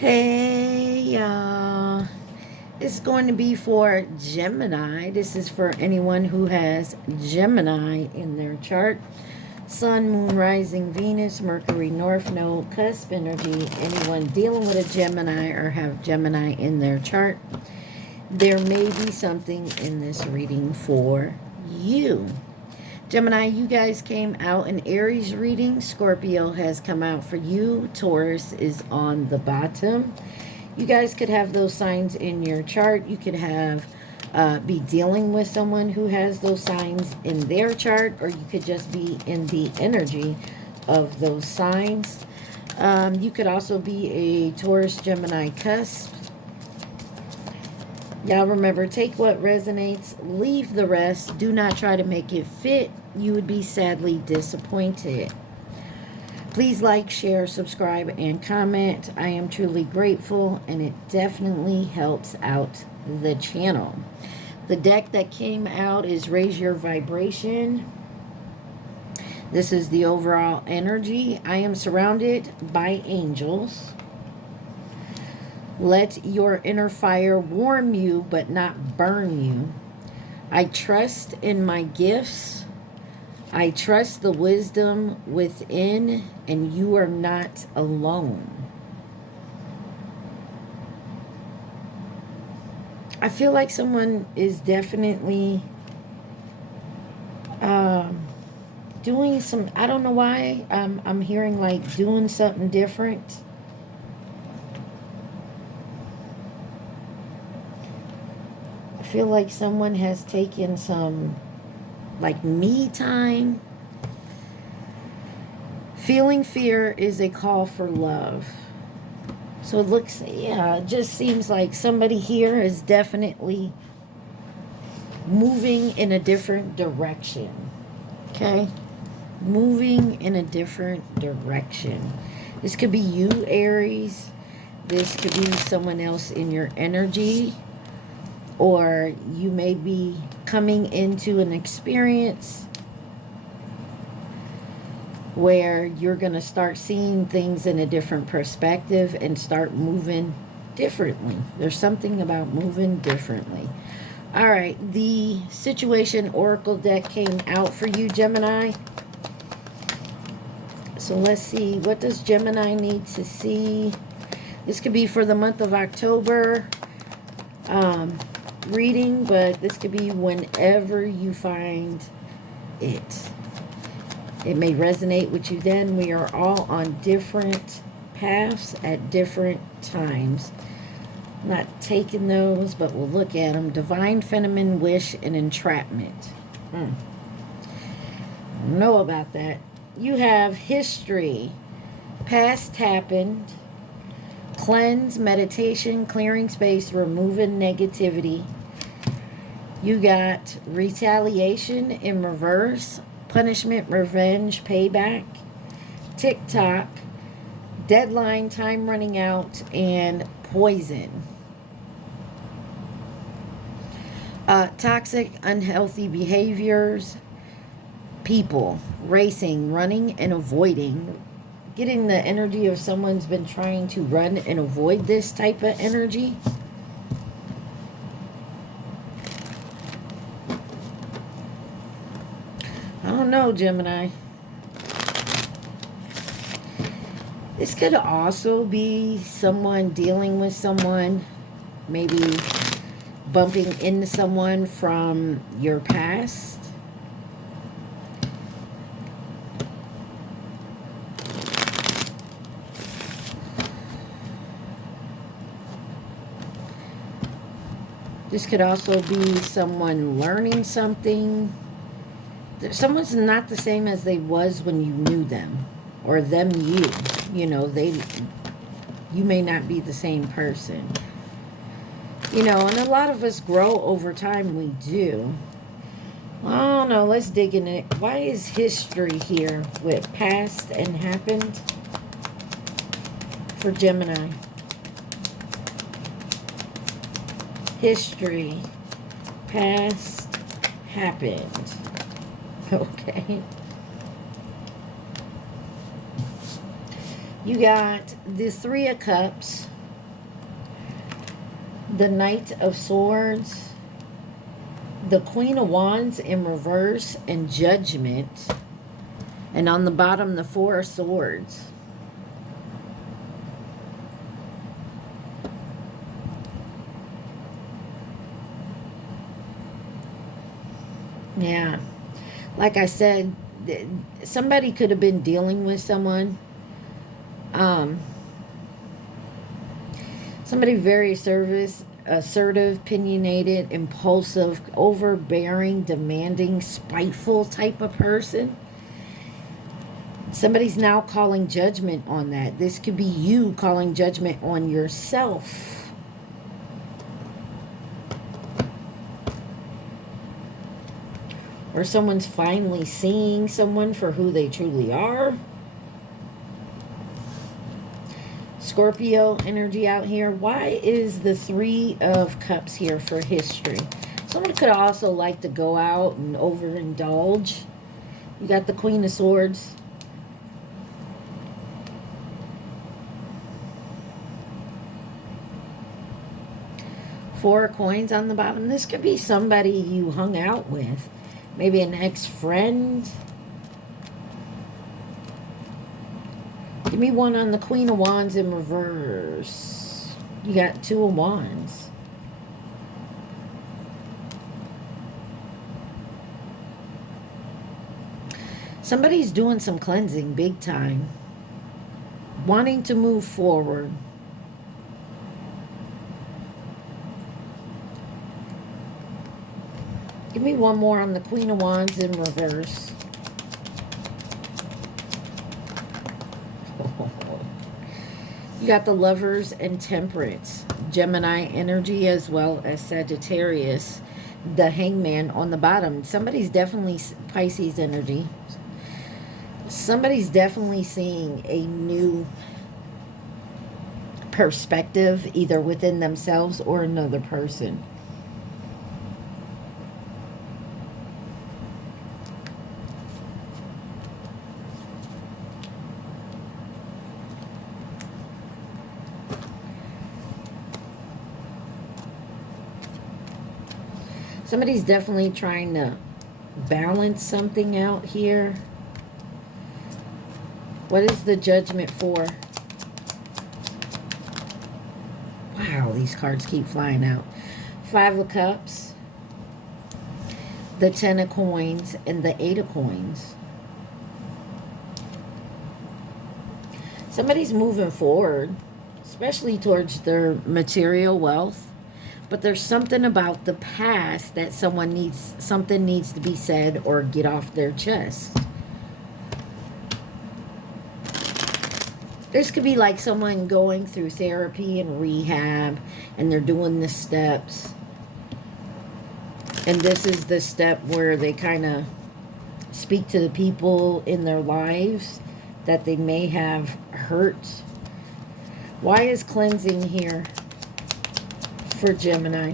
Hey, y'all. It's going to be for Gemini. This is for anyone who has Gemini in their chart. Sun, Moon, Rising, Venus, Mercury, North Node, Cusp energy. Anyone dealing with a Gemini or have Gemini in their chart. There may be something in this reading for you. Gemini, you guys came out in Aries reading. Scorpio has come out for you. Taurus is on the bottom. You guys could have those signs in your chart. You could have be dealing with someone who has those signs in their chart, or you could just be in the energy of those signs. You could also be a Taurus Gemini cusp. Y'all remember, take what resonates, leave the rest. Do not try to make it fit. You would be sadly disappointed. Please like, share, subscribe, and comment. I am truly grateful, and it definitely helps out the channel. The deck that came out is Raise Your Vibration. This is the overall energy. I am surrounded by angels. Let your inner fire warm you, but not burn you. I trust in my gifts. I trust the wisdom within, and you are not alone. I feel like someone is definitely doing some, I don't know why, I'm hearing like doing something different. I feel like someone has taken some like me time. Feeling fear is a call for love. So it looks, yeah, it just seems like somebody here is definitely moving in a different direction. Okay? Moving in a different direction. This could be you, Aries. This could be someone else in your energy. Or you may be coming into an experience where you're going to start seeing things in a different perspective and start moving differently. There's something about moving differently. All right, the Situation Oracle deck came out for you, Gemini. So let's see, what does Gemini need to see? This could be for the month of October. Reading, but this could be whenever you find it. It may resonate with you then. We are all on different paths at different times. Not taking those, but we'll look at them. Divine Feminine Wish and Entrapment. Know about that. You have History. Past happened. Cleanse, meditation, clearing space, removing negativity. You got Retaliation in reverse, punishment, revenge, payback, TikTok, deadline, time running out, and poison. Toxic, unhealthy behaviors, people, racing, running, and avoiding. Getting the energy of someone's been trying to run and avoid this type of energy. I don't know, Gemini. This could also be someone dealing with someone, maybe bumping into someone from your past. This could also be someone learning something. Someone's not the same as they was when you knew them, or them you. You know, you may not be the same person. You know, and a lot of us grow over time. We do. I don't know. Let's dig in it. Why is history here with past and happened for Gemini? History, past, happened. Okay. You got the Three of Cups. the Knight of Swords, the Queen of Wands in reverse, and Judgment. And on the bottom, the Four of Swords. Yeah. Like I said, somebody could have been dealing with someone. Somebody very assertive, opinionated, impulsive, overbearing, demanding, spiteful type of person. Somebody's now calling judgment on that. This could be you calling judgment on yourself. Or someone's finally seeing someone for who they truly are. Scorpio energy out here. Why is the Three of Cups here for history? Someone could also like to go out and overindulge. You got the Queen of Swords. Four of Coins on the bottom. This could be somebody you hung out with. Maybe an ex-friend. Give me one on the Queen of Wands in reverse. You got Two of Wands. Somebody's doing some cleansing big time. Wanting to move forward. Give me one more on the Queen of Wands in reverse. You got the Lovers and Temperance. Gemini energy as well as Sagittarius. The Hangman on the bottom. Somebody's definitely Pisces energy. Somebody's definitely seeing a new perspective either within themselves or another person. Somebody's definitely trying to balance something out here. What is the Judgment for? Wow, these cards keep flying out. Five of Cups, the Ten of Coins, and the Eight of Coins. Somebody's moving forward, especially towards their material wealth. But there's something about the past that something needs to be said or get off their chest. This could be like someone going through therapy and rehab, and they're doing the steps. And this is the step where they kind of speak to the people in their lives that they may have hurt. Why is cleansing here for Gemini?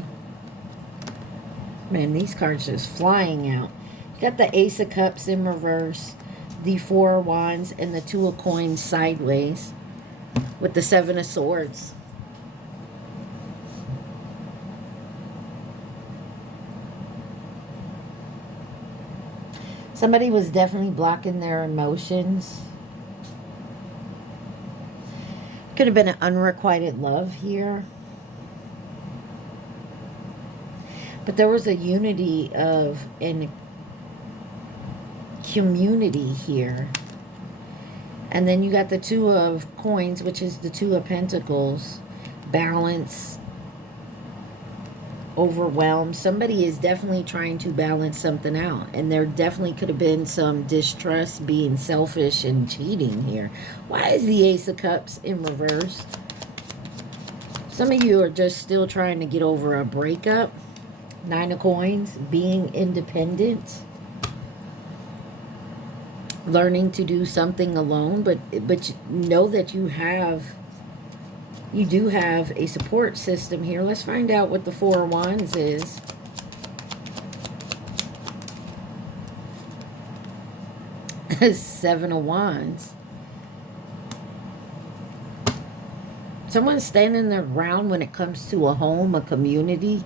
Man, these cards just flying out. You got the Ace of Cups in reverse, the Four of Wands, and the Two of Coins sideways with the Seven of Swords. Somebody was definitely blocking their emotions. Could have been an unrequited love here. But there was a unity of an community here. And then you got the Two of Coins, which is the Two of Pentacles. Balance. Overwhelmed. Somebody is definitely trying to balance something out. And there definitely could have been some distrust, being selfish and cheating here. Why is the Ace of Cups in reverse? Some of you are just still trying to get over a breakup. Nine of Coins, being independent, learning to do something alone, but know that you do have a support system here. Let's find out what the Four of Wands is. Seven of Wands. Someone's standing their ground when it comes to a home, a community.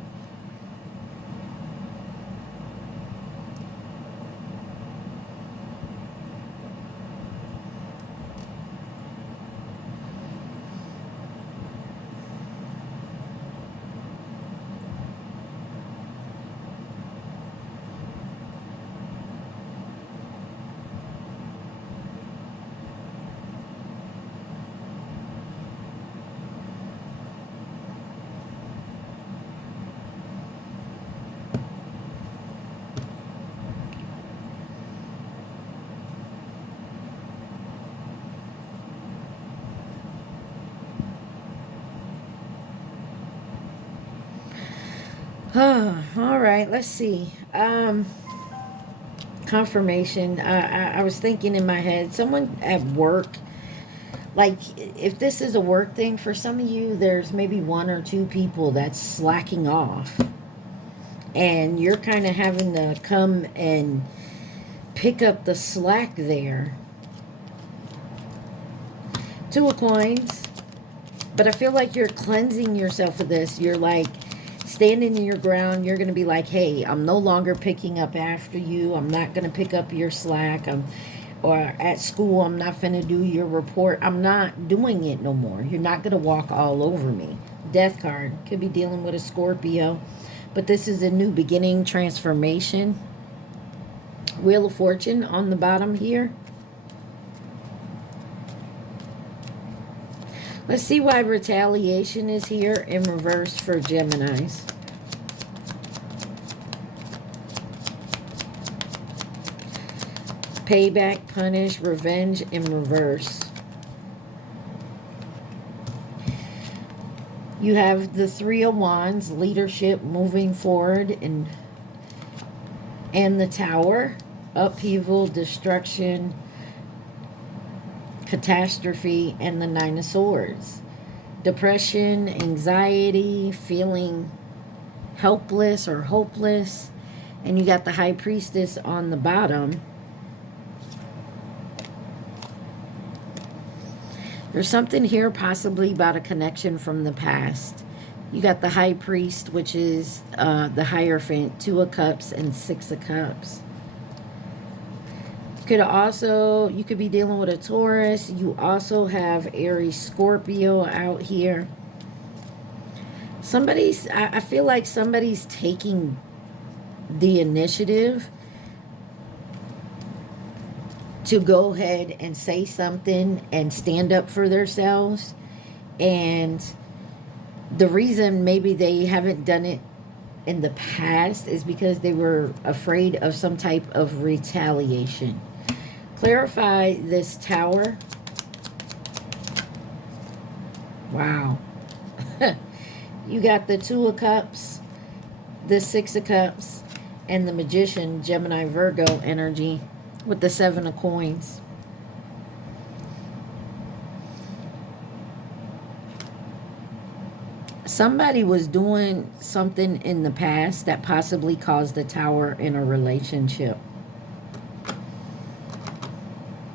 All right, let's see. Confirmation. I was thinking in my head, someone at work, like if this is a work thing, for some of you, there's maybe one or two people that's slacking off. And you're kind of having to come and pick up the slack there. Two of coins. But I feel like you're cleansing yourself of this. You're like standing in your ground. You're going to be like, hey, I'm no longer picking up after you. I'm not going to pick up your slack. Or at school, I'm not going to do your report. I'm not doing it no more. You're not going to walk all over me. Death card. Could be dealing with a Scorpio. But this is a new beginning, transformation. Wheel of Fortune on the bottom here. Let's see why retaliation is here in reverse for Geminis. Payback, punish, revenge in reverse. You have the Three of Wands, leadership, moving forward, and the Tower, upheaval, destruction, catastrophe, and the Nine of Swords. Depression, anxiety, feeling helpless or hopeless. And you got the High Priestess on the bottom. There's something here possibly about a connection from the past. You got the High Priest, which is the Hierophant, Two of Cups and Six of Cups. You could be dealing with a Taurus. You also have Aries, Scorpio out here. I feel like somebody's taking the initiative to go ahead and say something and stand up for themselves. And the reason maybe they haven't done it in the past is because they were afraid of some type of retaliation. Clarify this Tower. Wow. You got the Two of Cups, the Six of Cups, and the Magician, Gemini, Virgo energy with the Seven of Coins. Somebody was doing something in the past that possibly caused the Tower in a relationship.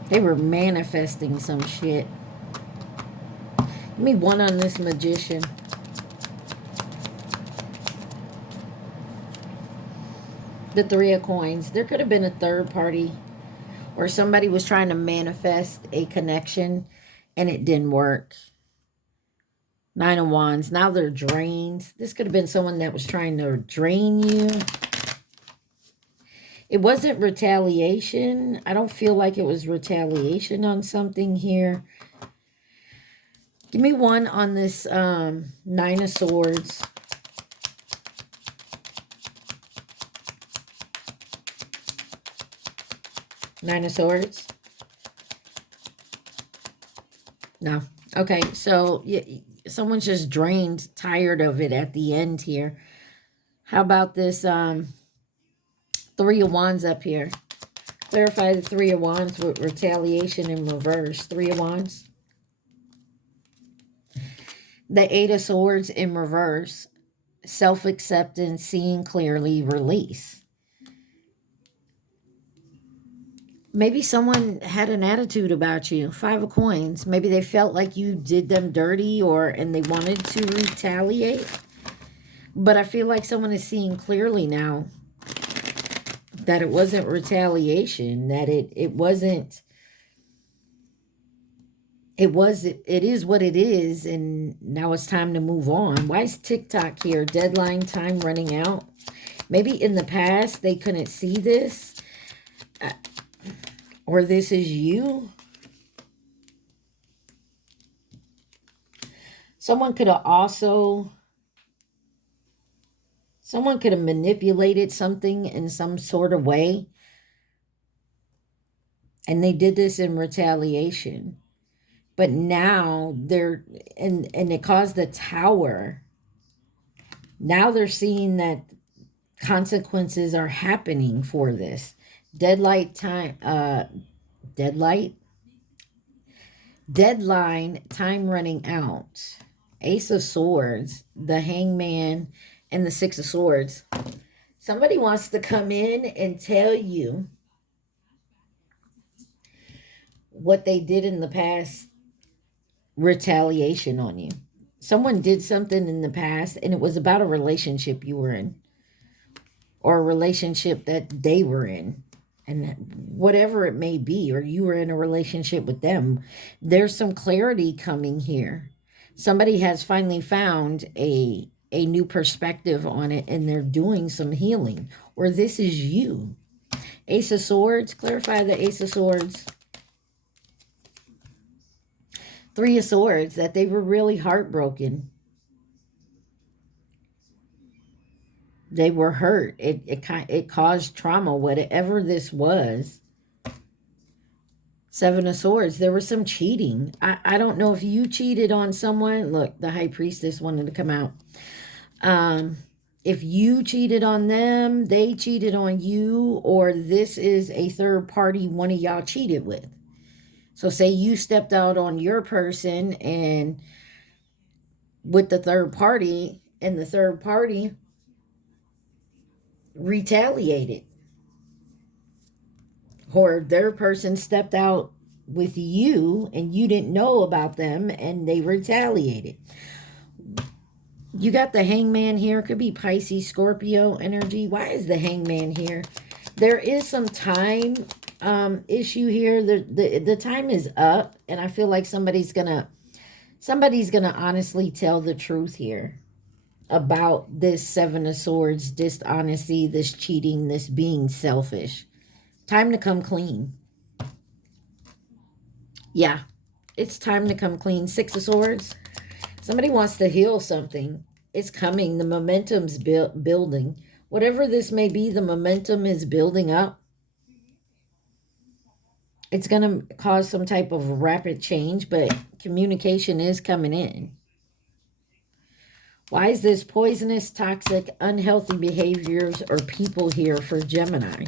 They were manifesting some shit. Give me one on this Magician. The Three of Coins. There could have been a third party, or somebody was trying to manifest a connection and it didn't work. Nine of Wands. Now they're drained. This could have been someone that was trying to drain you. It wasn't retaliation. I don't feel like it was retaliation on something here. Give me one on this Nine of Swords. Nine of Swords. No. Okay, so yeah, someone's just drained, tired of it at the end here. How about this Three of Wands up here? Clarify the Three of Wands with retaliation in reverse. Three of Wands. The Eight of Swords in reverse. Self-acceptance, seeing clearly, release. Maybe someone had an attitude about you. 5 of Coins. Maybe they felt like you did them dirty and they wanted to retaliate. But I feel like someone is seeing clearly now that it wasn't retaliation, that it wasn't, it is what it is, and now it's time to move on. Why is TikTok here? Deadline, time running out. Maybe in the past they couldn't see this, or this is you. Someone could have manipulated something in some sort of way, and they did this in retaliation. But now and it caused the Tower. Now they're seeing that consequences are happening for this. Deadline, time running out. Ace of Swords, the Hangman, and the Six of Swords. Somebody wants to come in and tell you what they did in the past, retaliation on you. Someone did something in the past, and it was about a relationship you were in, or a relationship that they were in, and whatever it may be, or you were in a relationship with them. There's some clarity coming here. Somebody has finally found a new perspective on it, and they're doing some healing, or this is you. Ace of Swords, clarify the Ace of Swords. 3 of Swords, that they were really heartbroken. They were hurt. It caused trauma, whatever this was. 7 of Swords, there was some cheating. I don't know if you cheated on someone. Look, the High Priestess wanted to come out. If you cheated on them, they cheated on you, or this is a third party one of y'all cheated with. So say you stepped out on your person and with the third party, and the third party retaliated, or their person stepped out with you and you didn't know about them and they retaliated. You got the Hangman here. Could be Pisces, Scorpio energy. Why is the Hangman here? There is some time issue here. The time is up, and I feel like somebody's gonna honestly tell the truth here about this 7 of Swords, dishonesty, this cheating, this being selfish. Time to come clean. Yeah, it's time to come clean. 6 of Swords. Somebody wants to heal something. It's coming. The momentum's building. Whatever this may be, the momentum is building up. It's going to cause some type of rapid change, but communication is coming in. Why is this poisonous, toxic, unhealthy behaviors or people here for Gemini?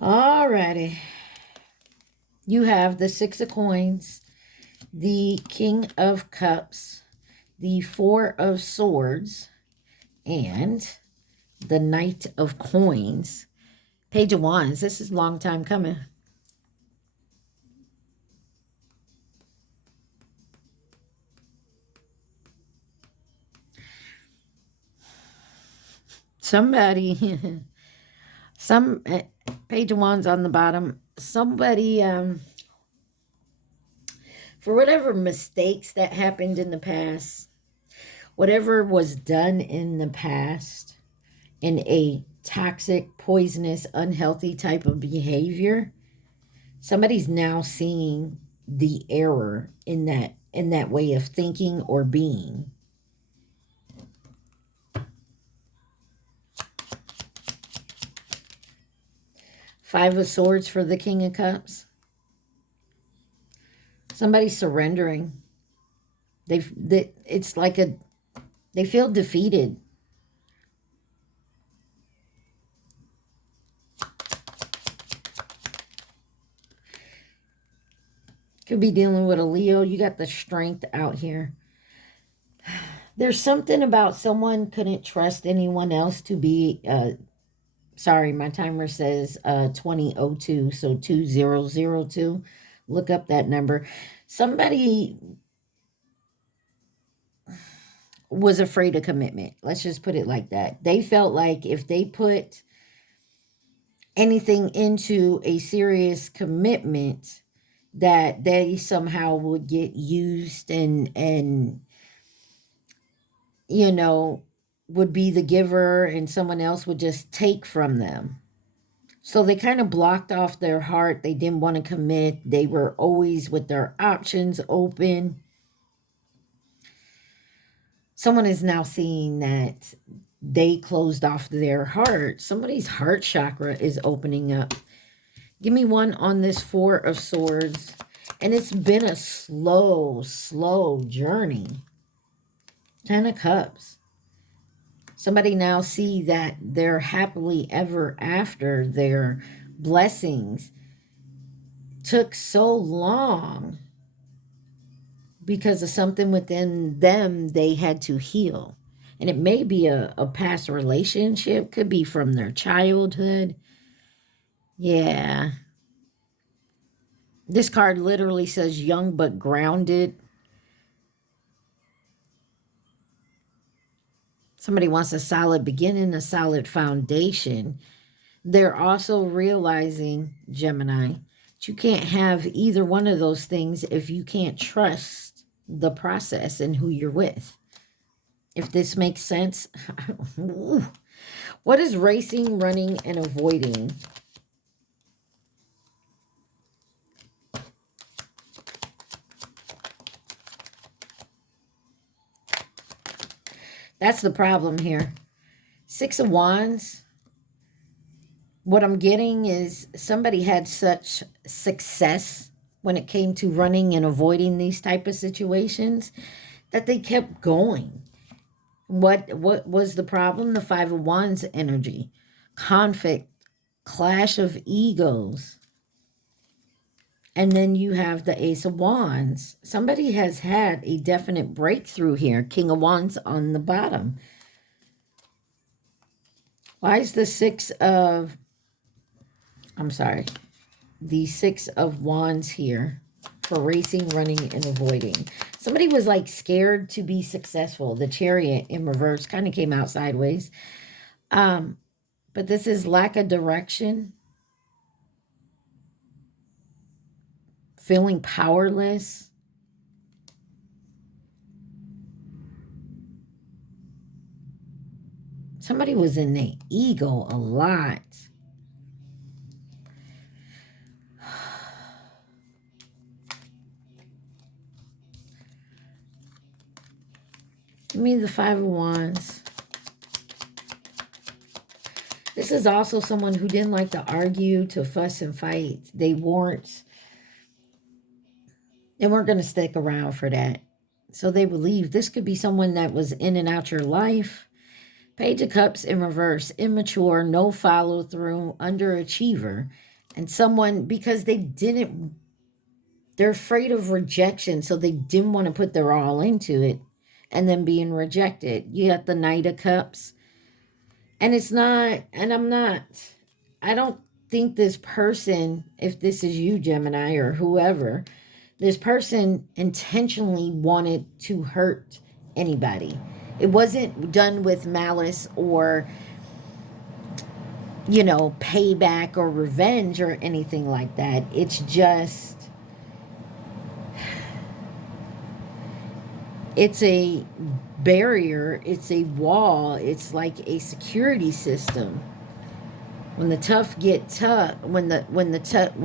Alrighty. You have the 6 of Coins, the King of Cups, the 4 of Swords, and the Knight of Coins. Page of Wands. This is a long time coming. Somebody, Page of Wands on the bottom. Somebody, for whatever mistakes that happened in the past, whatever was done in the past in a toxic, poisonous, unhealthy type of behavior, somebody's now seeing the error in that way of thinking or being. Five of Swords for the King of Cups. Somebody's surrendering. It's like they feel defeated. Could be dealing with a Leo. You got the strength out here. There's something about someone couldn't trust anyone else to be, sorry, my timer says 2002, so 2002. Look up that number. Somebody was afraid of commitment. Let's just put it like that. They felt like if they put anything into a serious commitment, that they somehow would get used and you know, would be the giver and someone else would just take from them. So they kind of blocked off their heart. They didn't want to commit. They were always with their options open. Someone is now seeing that they closed off their heart. Somebody's heart chakra is opening up. Give me one on this Four of Swords. And it's been a slow, slow journey. Ten of Cups. Somebody now see that they're happily ever after. Their blessings took so long because of something within them they had to heal. And it may be a past relationship. Could be from their childhood. Yeah. This card literally says young but grounded. Somebody wants a solid beginning, a solid foundation. They're also realizing, Gemini, that you can't have either one of those things if you can't trust the process and who you're with. If this makes sense. What is racing, running, and avoiding? That's the problem here. Six of Wands. What I'm getting is somebody had such success when it came to running and avoiding these type of situations that they kept going. What was the problem? The Five of Wands energy. Conflict, clash of egos. And then you have the Ace of Wands. Somebody has had a definite breakthrough here. King of Wands on the bottom. Why is the Six of Wands here for racing, running, and avoiding? Somebody was like scared to be successful. The Chariot in reverse kind of came out sideways. But this is lack of direction. Feeling powerless. Somebody was in their ego a lot. Give me the Five of Wands. This is also someone who didn't like to argue, to fuss and fight. They weren't going to stick around for that. So they would leave. This could be someone that was in and out your life. Page of Cups in reverse. Immature, no follow through, underachiever. And someone, because they're afraid of rejection. So they didn't want to put their all into it. And then being rejected. You got the Knight of Cups. And it's not, and I don't think this person, if this is you, Gemini, or whoever, this person intentionally wanted to hurt anybody. It wasn't done with malice or, you know, payback or revenge or anything like that. It's just, it's a barrier, it's a wall, it's like a security system. When the tough get tough, when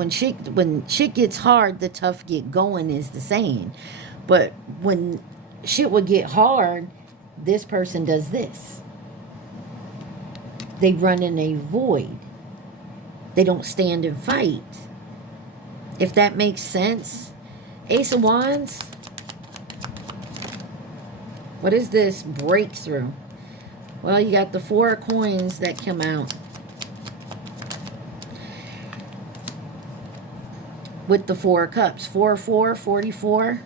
shit gets hard, the tough get going is the saying. But when shit would get hard, this person does this. They run in a void. They don't stand and fight. If that makes sense. Ace of Wands. What is this breakthrough? Well, you got the Four of Coins that come out. with the Four of Cups. 4-4, 44.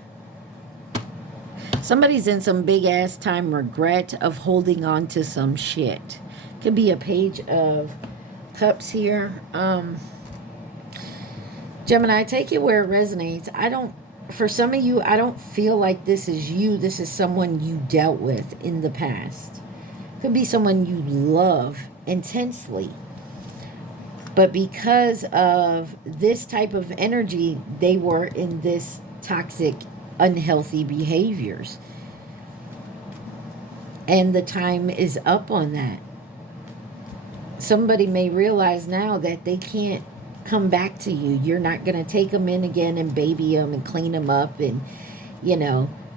Somebody's in some big ass time regret of holding on to some shit. Could be a Page of Cups here. Gemini, take it where it resonates. For some of you, I don't feel like this is you. This is someone you dealt with in the past. Could be someone you love intensely. But because of this type of energy, they were in this toxic, unhealthy behaviors. And the time is up on that. Somebody may realize now that they can't come back to you. You're not going to take them in again and baby them and clean them up and,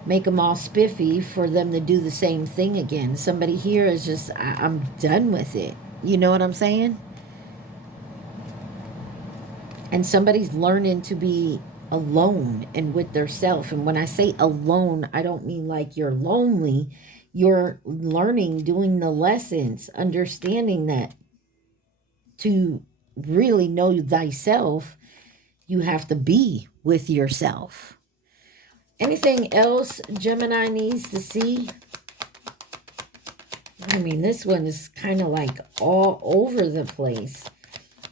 make them all spiffy for them to do the same thing again. Somebody here is just, I'm done with it. You know what I'm saying? And somebody's learning to be alone and with their self. And when I say alone, I don't mean like you're lonely. You're learning, doing the lessons, understanding that to really know thyself, you have to be with yourself. Anything else Gemini needs to see? I mean, this one is kind of like all over the place.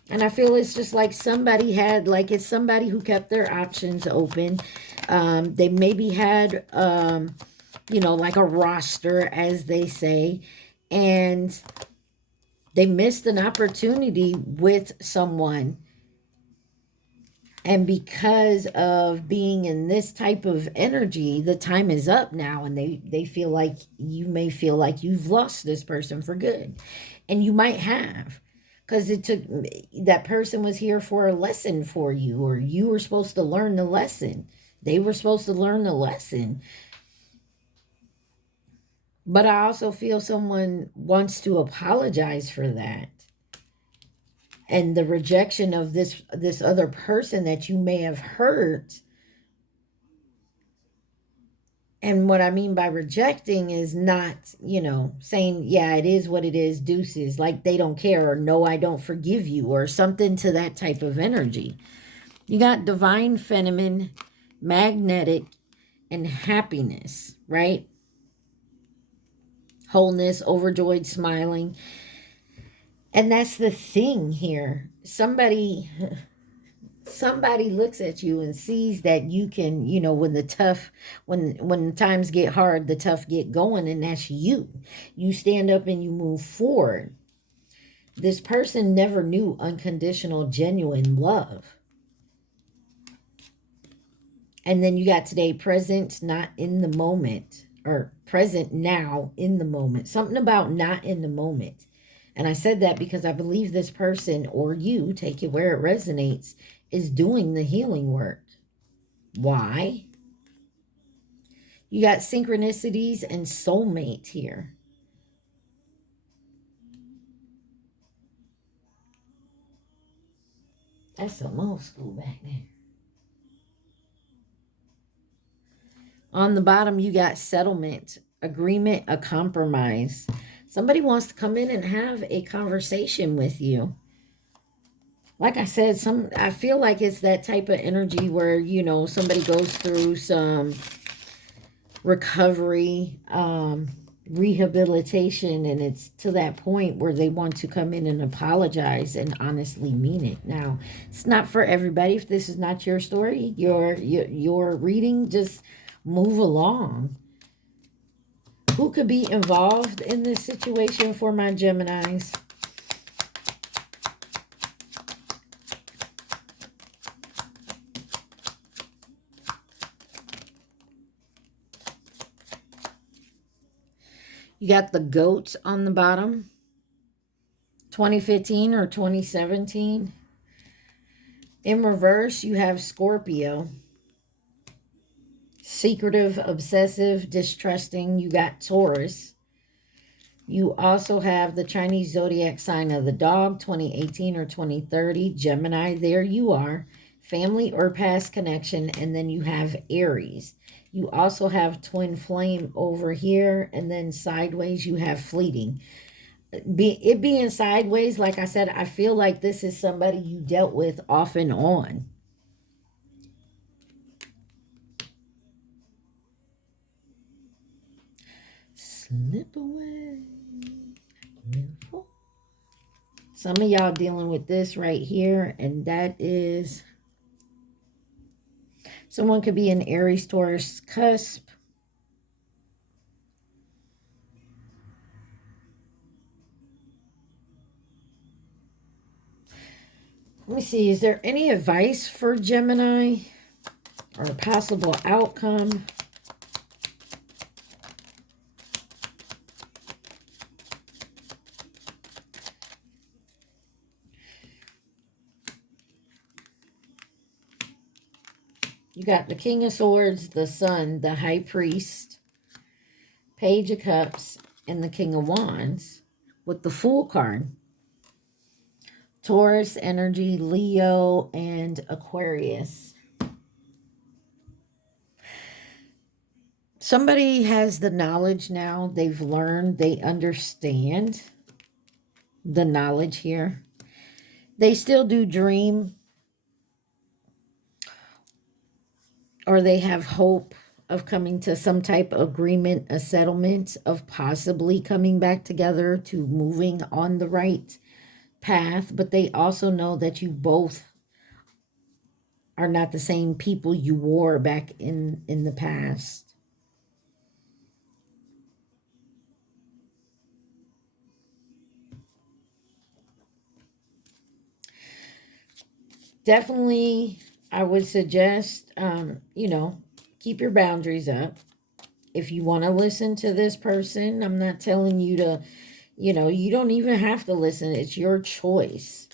And I feel it's just like somebody had, like it's somebody who kept their options open. They maybe had, like a roster, as they say, and they missed an opportunity with someone. And because of being in this type of energy, the time is up now. And they feel like, you may feel like you've lost this person for good. And you might have. Because that person was here for a lesson for you. Or you were supposed to learn the lesson. They were supposed to learn the lesson. But I also feel someone wants to apologize for that. And the rejection of this other person that you may have hurt. And what I mean by rejecting is not, saying, yeah, it is what it is, deuces, like they don't care, or no, I don't forgive you, or something to that type of energy. You got divine feminine, magnetic, and happiness, right? Wholeness, overjoyed, smiling. And that's the thing here. Somebody looks at you and sees that you can, when times get hard, the tough get going, and that's you. You stand up and you move forward. This person never knew unconditional, genuine love. And then you got today, present, not in the moment, or present now, in the moment. Something about not in the moment. And I said that because I believe this person, or you, take it where it resonates, is doing the healing work. Why? You got synchronicities and soulmate here. That's some old school back there. On the bottom, you got settlement, agreement, a compromise. Somebody wants to come in and have a conversation with you. Like I said, I feel like it's that type of energy where, somebody goes through some recovery, rehabilitation, and it's to that point where they want to come in and apologize and honestly mean it. Now, it's not for everybody. If this is not your story, your reading, just move along. Who could be involved in this situation for my Geminis? You got the goats on the bottom. 2015 or 2017. In reverse, you have Scorpio. Secretive, obsessive, distrusting. You got Taurus. You also have the Chinese zodiac sign of the dog, 2018 or 2030. Gemini, there you are. Family or past connection. And then you have Aries. You also have twin flame over here. And then sideways, you have fleeting. It being sideways, like I said, I feel like this is somebody you dealt with off and on. Slip away. Some of y'all dealing with this right here, and that is someone could be an Aries, Taurus cusp. Let me see, is there any advice for Gemini or a possible outcome? You got the King of Swords, the Sun, the High Priest, Page of Cups, and the King of Wands with the Fool card. Taurus energy, Leo, and Aquarius. Somebody has the knowledge now. They've learned. They understand the knowledge here. They still do dream, or they have hope of coming to some type of agreement, a settlement of possibly coming back together to moving on the right path. But they also know that you both are not the same people you were back in the past. Definitely, I would suggest, keep your boundaries up. If you want to listen to this person, I'm not telling you to, you don't even have to listen. It's your choice.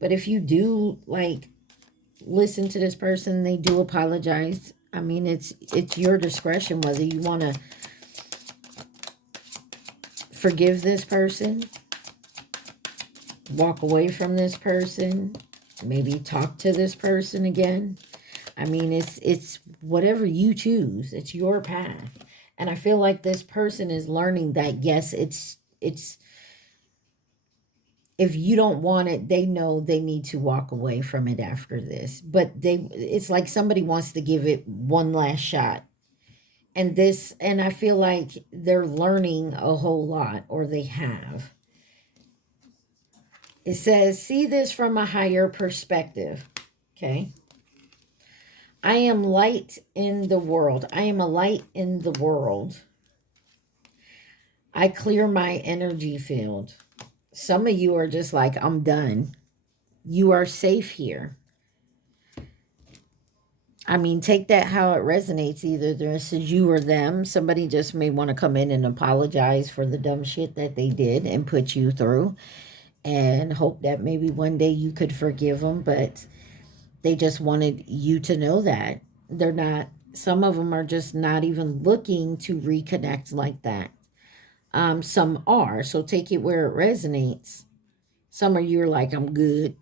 But if you do, listen to this person, they do apologize. I mean, it's your discretion whether you want to forgive this person, walk away from this person, maybe talk to this person again. I mean, it's whatever you choose. It's your path. And I feel like this person is learning that, yes, it's if you don't want it, they know they need to walk away from it after this. But it's like somebody wants to give it one last shot. And I feel like they're learning a whole lot, or they have. It says, see this from a higher perspective. Okay. I am light in the world. I am a light in the world. I clear my energy field. Some of you are just like, I'm done. You are safe here. I mean, take that how it resonates. Either this is you or them. Somebody just may want to come in and apologize for the dumb shit that they did and put you through, and hope that maybe one day you could forgive them. But they just wanted you to know that they're not, some of them are just not even looking to reconnect like that. Some are, so take it where it resonates. Some of you are like, I'm good.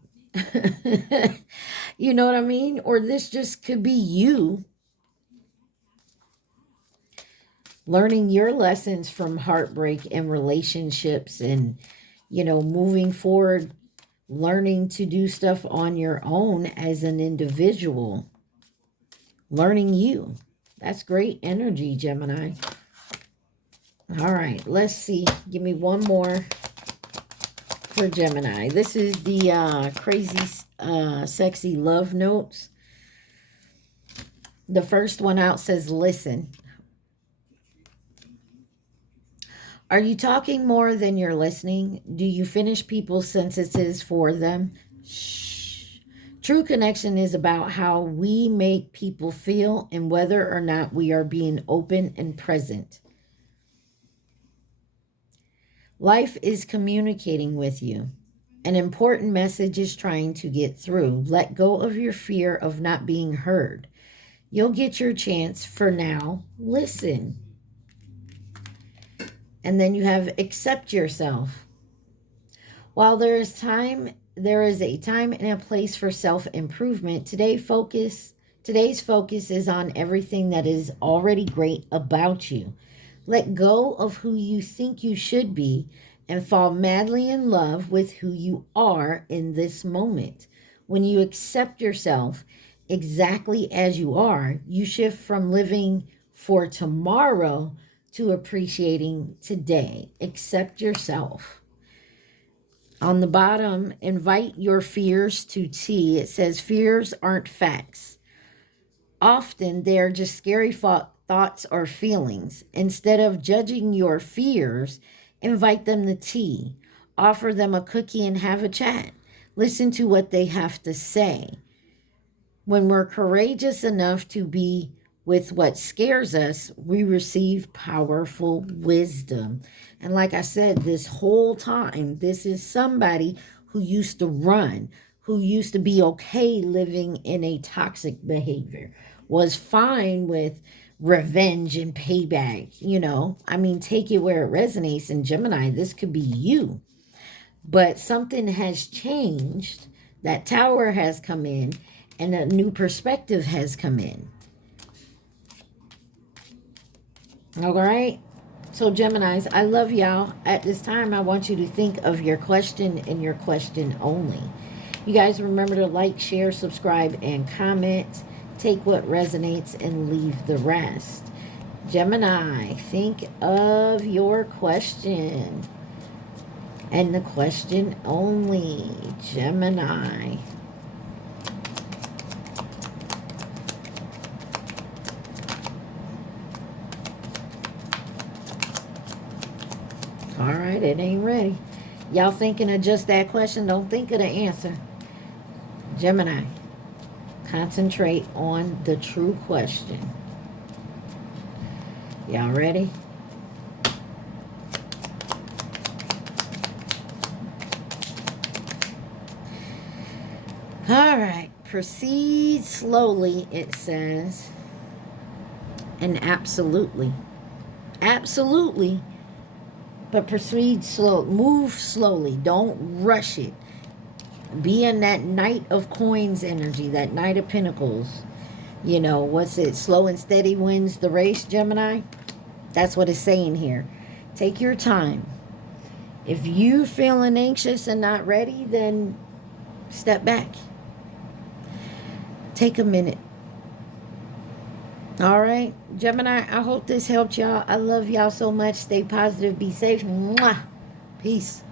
You know what I mean? Or this just could be you learning your lessons from heartbreak and relationships, and, moving forward, learning to do stuff on your own as an individual. Learning you. That's great energy, Gemini. All right, let's see. Give me one more for Gemini. This is the crazy, sexy love notes. The first one out says, listen. Are you talking more than you're listening? Do you finish people's sentences for them? Shh. True connection is about how we make people feel and whether or not we are being open and present. Life is communicating with you. An important message is trying to get through. Let go of your fear of not being heard. You'll get your chance. For now, listen. And then you have accept yourself. While there is a time and a place for self-improvement, today's focus is on everything that is already great about you. Let go of who you think you should be and fall madly in love with who you are in this moment. When you accept yourself exactly as you are, you shift from living for tomorrow to appreciating today. Accept yourself. On the bottom, invite your fears to tea. It says fears aren't facts. Often they're just scary thoughts or feelings. Instead of judging your fears, invite them to tea. Offer them a cookie and have a chat. Listen to what they have to say. When we're courageous enough to be with what scares us, we receive powerful wisdom. And like I said, this whole time, this is somebody who used to run, who used to be okay living in a toxic behavior, was fine with revenge and payback. You know, I mean, take it where it resonates. In Gemini, this could be you. But something has changed. That tower has come in and a new perspective has come in. All right. So Geminis, I love y'all. At this time, I want you to think of your question and your question only. You guys remember to like, share, subscribe, and comment. Take what resonates and leave the rest. Gemini, think of your question. And the question only. Gemini. All right, it ain't ready. Y'all thinking of just that question? Don't think of the answer. Gemini, concentrate on the true question. Y'all ready? All right, proceed slowly, it says. And absolutely. Absolutely. But proceed slow. Move slowly. Don't rush it. Be in that Knight of Coins energy, that Knight of Pentacles. You know, what's it? Slow and steady wins the race, Gemini. That's what it's saying here. Take your time. If you're feeling anxious and not ready, then step back. Take a minute. All right, Gemini, I hope this helped y'all. I love y'all so much. Stay positive. Be safe. Mwah. Peace.